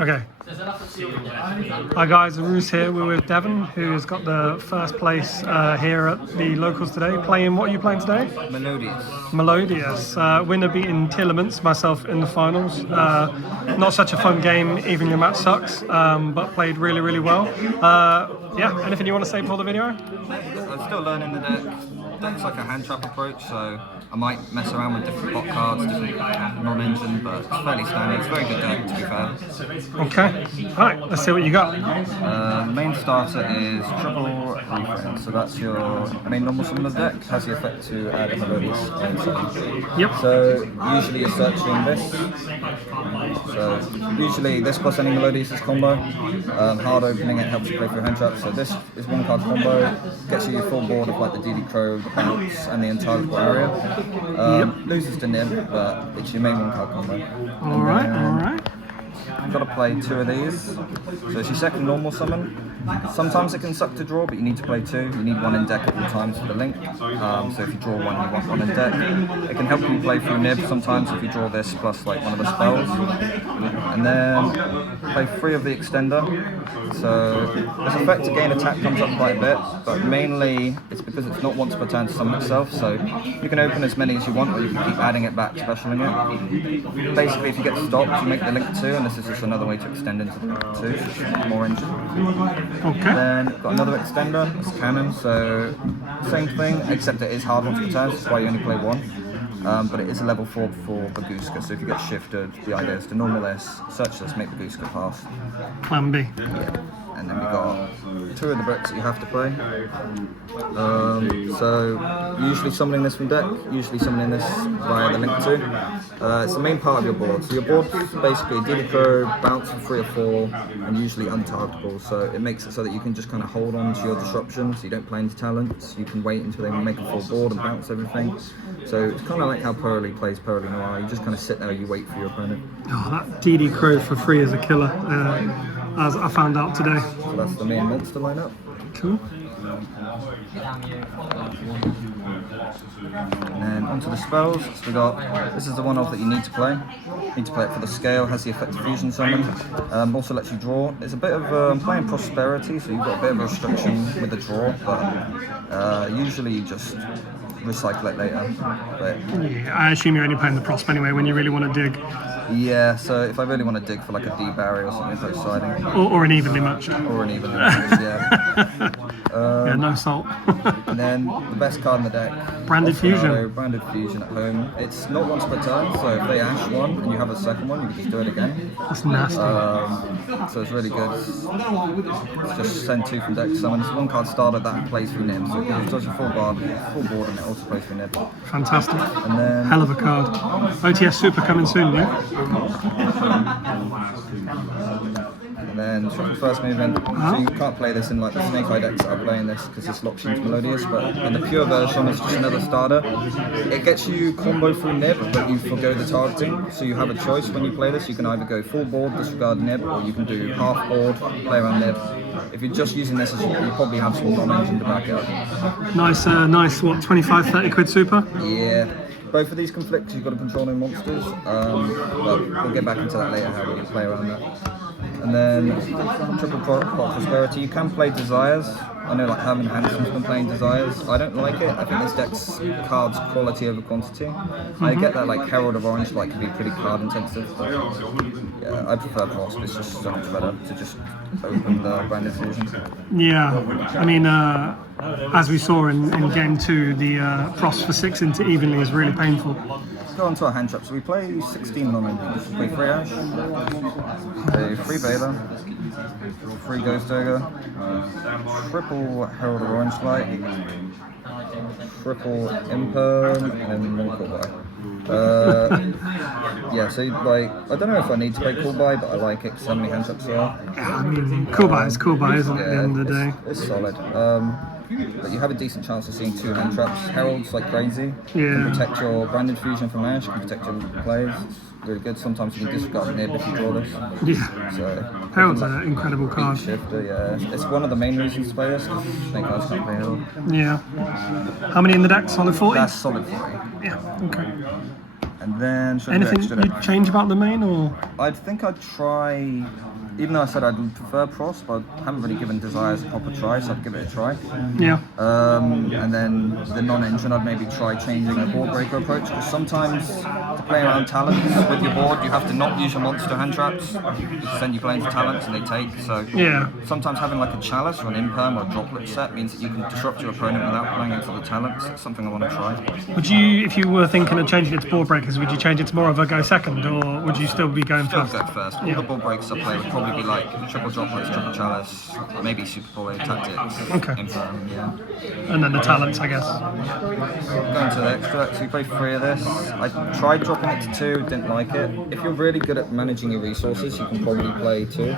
Okay. Hi guys, Roos here. We're with Devon, who's got the first place here at the locals today. Playing, what are you playing today? Melodious. Melodious. Winner beating Tillemans, myself in the finals. Not such a fun game, even your match sucks, but played really, really well. Yeah, anything you want to say before the video? I'm still learning the deck. Deck's like a hand trap approach, so I might mess around with different bot cards, different non-engine, but it's fairly standard. It's a very good deck, to be fair. Okay. Alright, let's see what you got. The main starter is triple refrain, so that's your main normal summon of the deck. Has the effect to add a Melodious on summon. Yep. So usually you're searching this. So usually this plus any Melodious is combo. Hard opening it helps you play through hand traps. So this is one card combo, gets you your full board of like the DD Crow, the bounce, and the entire area. Loses to Nib, but it's your main one card combo. Alright, alright. You've got to play 2 of these. So it's your second normal summon. Sometimes it can suck to draw, but you need to play 2. You need 1 in deck at all times for the link. So if you draw 1, you want 1 in deck. It can help you play through Nib sometimes if you draw this plus like one of the spells. And then play 3 of the extender. So this effect to gain attack comes up quite a bit, but mainly it's because it's not once per turn to summon itself. So you can open as many as you want, or you can keep adding it back, specialing it. Basically, if you get stopped, you make the link 2, and this is just another way to extend into the 2, more engine. Okay. Then got another extender, it's cannon, so same thing, except it is hard once per turn, that's why you only play 1. But it is a level 4 for Baguska, so if you get shifted, the idea is to normal this, search this, make Baguska pass. Plan B. Yeah. And then we got 2 of the bricks that you have to play. So usually summoning this from deck, usually summoning this via the link 2. It's the main part of your board. So your board's basically DD Crow, bounce for 3 or 4, and usually untargetable. So it makes it so that you can just kind of hold on to your disruption, so you don't play into talents. You can wait until they make a full board and bounce everything. So it's kind of like how Pearly plays Pearly Noir. You just kind of sit there, you wait for your opponent. Oh, that DD Crow for free is a killer, as I found out today. So that's the main monster lineup. Cool. And then onto the spells, so we got, this is the one off that you need to play. You need to play it for the scale, has the effect of fusion summon. Also lets you draw. It's a bit of, I'm playing Prosperity, so you've got a bit of a restriction with the draw, but usually you just recycle it later. But Yeah, I assume you're only playing the Prosp anyway when you really want to dig. yeah, so if I really want to dig for like a D barrier or something, it's like siding. Or an evenly matched. Or an even, yeah. Yeah, no salt. And then the best card in the deck, Branded Fusion. Branded Fusion at home. It's not once per turn, so if they ash one and you have a second one, you can just do it again. That's nasty. So it's really good. It's just send 2 from deck to summon. It's 1 card starter that plays through Nib. So it does your full board and it also plays through Nib. Fantastic. And then Hell of a card. OTS Super coming soon, yeah? And then triple first movement. So you can't play this in like the Snake Eye decks that are playing this because this locks you into Melodious, but in the pure version it's just another starter. It gets you combo through Nib, but you forgo the targeting. So you have a choice when you play this. You can either go full board, disregard Nib, or you can do half board, play around Nib. If you're just using this, you probably have some non-engine to back it up. Nice, what, 25, 30 quid super? Yeah. Both of these conflict, you've got to control no monsters, but we'll get back into that later, how we can play around that. And then triple Prosperity, you can play Desires. I know like Herman Hansen's been playing Desires. I don't like it. I think this deck's cards quality over quantity. I get that like Herald of Orange like can be pretty card intensive, but yeah, I prefer Prosp. It's just so much better to just open the Branded Fusion. Yeah, I mean, as we saw in game 2, the Prosp for 6 into evenly is really painful. Let's go on to our hand trap. So we play 16 non-engines. We play 3 Ash, play 3 Vela, 3 Ghost Ogre, triple Herald of Orange Light, triple Imper, and 1 Callby. Yeah, so like, I don't know if I need to play Callby, but I like it because so many hand traps are. Yeah, I mean, Callby is Callby, isn't it, at the end of the day? It's solid. But you have a decent chance of seeing 2 hand traps. Herald's like crazy. Yeah. You can protect your Branded Fusion from Ash, you can protect your plays. It's really good. Sometimes you can disregard Nib if you draw this. Yeah. So Herald's an incredible card. Shifter, yeah. It's one of the main reasons to play this, because Snake Eyes can't play Herald. Yeah. How many in the deck? Solid 40? That's solid 40. Yeah, okay. And then anything you'd change about the main, or? I think I'd try even though I said I'd prefer Prost, but I haven't really given Desires a proper try, so I'd give it a try. Yeah. And then the non-engine, I'd maybe try changing the board breaker approach, because sometimes to play around talents with your board, you have to not use your monster hand traps, because then you play into talents and they take. So Yeah. sometimes having like a chalice or an imperm or a droplet set means that you can disrupt your opponent without playing into the talents. It's something I want to try. Would you, if you were thinking of changing it to board breakers, would you change it to more of a go second, or would you still be going Still first? go first. All the board breaks I play would probably be like triple droplets, triple chalice, maybe super poly tactics, Okay. imperm, yeah. And then the talents, I guess. Going to the extra, so we play 3 of this. I tried dropping it to 2, didn't like it. If you're really good at managing your resources, you can probably play 2.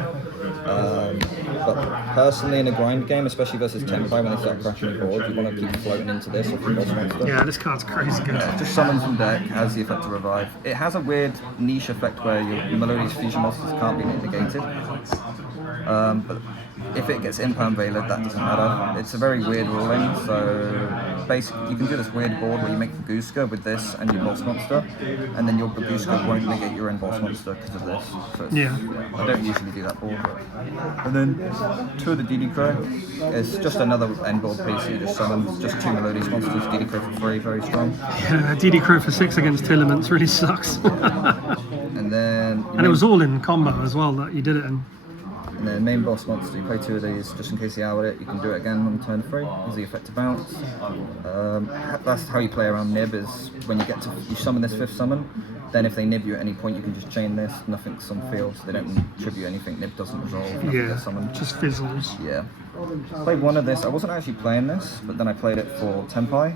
But personally, in a grind game, especially versus Tempai, when they start crashing your board, you want to keep floating into this off your boss monster. Yeah, this card's crazy good. Yeah, just summons from deck, has the effect to revive. It has a weird niche effect where your Melodious fusion monsters can't be negated. But if it gets imperm veiled, that doesn't matter. It's a very weird ruling, so basically you can do this weird board where you make Baguska with this and your boss monster, and then your Baguska won't negate your own boss monster because of this. So Yeah. I don't usually do that board. And then 2 of the DD Crow. It's just another end board piece you just summon. Just 2 Melodious monsters, DD Crow for free, very strong. Yeah, DD Crew for 6 against Tillements really sucks. And then... And it was all in combo as well that you did it in. And then main boss monster, you play 2 of these just in case you outed it. You can do it again on turn 3. Is the effect to bounce. That's how you play around nib, is when you get to you summon this 5th summon. Then if they nib you at any point, you can just chain this. Nothing's on field, so they don't tribute anything. Nib doesn't resolve. Nothing Yeah, gets summoned. just fizzles. Yeah. Played 1 of this. I wasn't actually playing this, but then I played it for Tempai.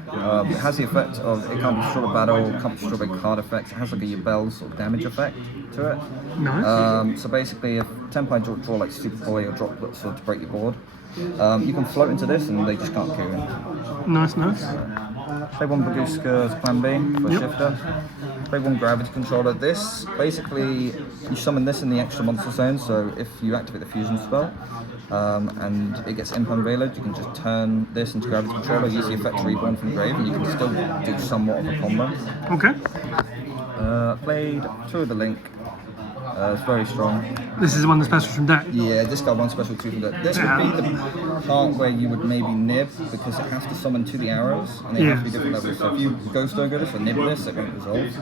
It has the effect of it can't be destroyed by battle, can't be destroyed by card effects. It has like a Yubel sort of damage effect to it. Nice. So basically, if Tempai draw like super poly or droplets to break your board, you can float into this and they just can't kill you. Nice, nice. Play 1 Baguska as plan B for shifter. Play 1 gravity controller. This basically you summon this in the extra monster zone. So if you activate the fusion spell and it gets imperm veiled, you can just turn this into gravity controller, use the effect to reborn from grave, and you can still do somewhat of a combo. Okay. Played 2 of the link. It's very strong. This is one of the specials from deck. Yeah, this got 1 special 2 from deck. This would be the part where you would maybe nib, because it has to summon to the arrows, and they have to be different levels. So if you Ghost Ogre this or nib this, it won't resolve.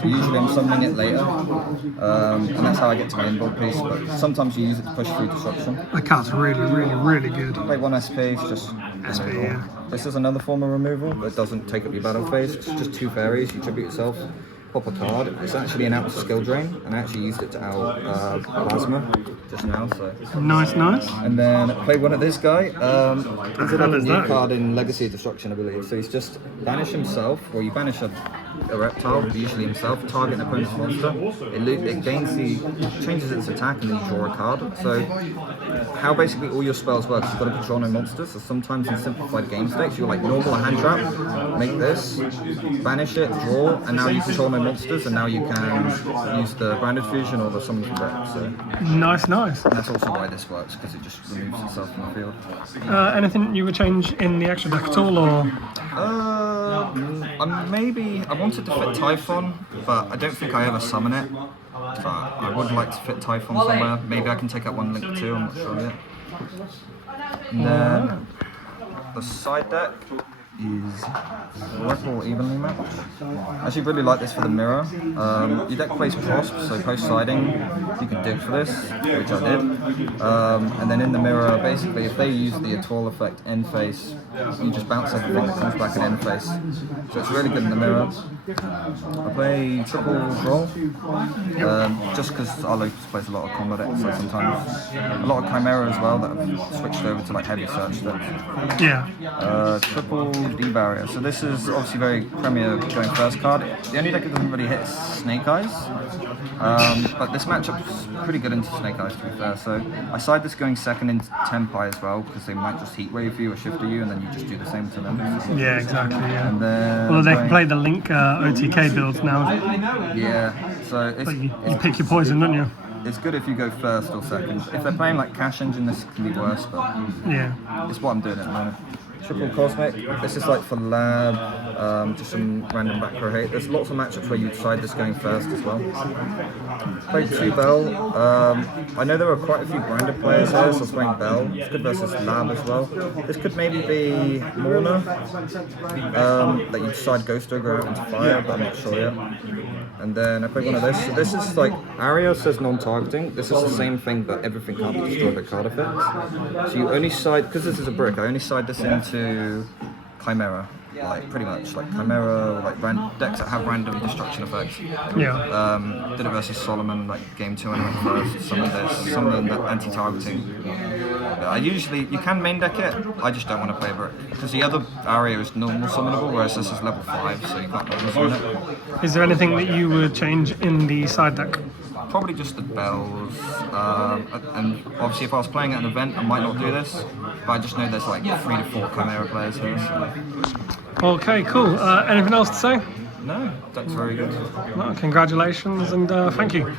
So usually I'm summoning it later, and that's how I get to my inboard piece, but sometimes you use it to push through disruption. That card's really, really, really good. Play 1 SP, it's just SP, removal. yeah. This is another form of removal that doesn't take up your battle phase. It's just 2 fairies, you tribute yourself, pop a card. It's actually an out skill drain, and I actually used it to out Plasma just now. So Nice, nice. and then play 1 of this guy. He's hell like a is new that? card in Legacy of Destruction, I believe. So he's just banish himself, or you banish a reptile, usually himself, target an opponent's monster. It changes its attack, and then you draw a card. So how basically all your spells work is you've got to control no monsters. So sometimes in simplified game states, you're like normal a hand trap, make this, banish it, draw, and now you control no monsters, and now you can use the branded fusion or the summon from deck. So Nice, nice. and that's also why this works, because it just removes itself from the field. Anything you would change in the extra deck at all, or? I wanted to fit Typhon, but I don't think I ever summon it. But I would like to fit Typhon somewhere. Maybe I can take out 1 link too, I'm not sure yet. And then the side deck is Ripple Evenly matched. I actually really like this for the mirror. Your deck plays Prosp, so post siding you can dig for this, which I did. And then in the mirror, basically if they use the Atoll effect end face, you just bounce everything that comes back in end face. So it's really good in the mirror. I play triple roll, just because our Locus plays a lot of combo decks, so sometimes a lot of Chimera as well that have switched over to like heavy search decks. Yeah. Triple D barrier. So this is obviously very premier going first card. The only deck it doesn't really hit is Snake Eyes, but this matchup's pretty good into Snake Eyes to be fair. So I side this going second into Tempai as well, because they might just heat wave you or shifter you, and then you just do the same to them. Yeah, exactly. Yeah. And then Well, they can play the Link OTK builds now. yeah. So it's, But you pick your poison, don't you? it's good if you go first or second. If they're playing like Cash Engine, this can be worse, but Yeah. it's what I'm doing at the moment. Triple Cosmic. This is like for lab, just some random back row hate. There's lots of matchups where you decide this going first as well. Played 2 Bell. I know there are quite a few branded players here, so I was playing Bell. It's good versus lab as well. This could maybe be Morna, that you decide Ghost Ogre into fire, but I'm not sure yet. And then I played one of this. So this is like, Aria says non-targeting. This is the same thing, but everything can't be destroyed by card effects. So you only side, because this is a brick, I only side this into Chimera. Like, pretty much. Like Chimera, or like decks that have random destruction effects. Yeah. Did it versus Solomon, like game 2 and went first. Some of the anti-targeting. You can main deck it, I just don't want to play brick. Because the other Aria is normal summonable, whereas this is level 5, so you can't normal summon it. Is there anything that you would change in the side deck? Probably just the bells, and obviously if I was playing at an event I might not do this, but I just know there's like 3 to 4 Chimera players here. So. Okay, cool. Anything else to say? No, that's very good. Well, congratulations and thank you.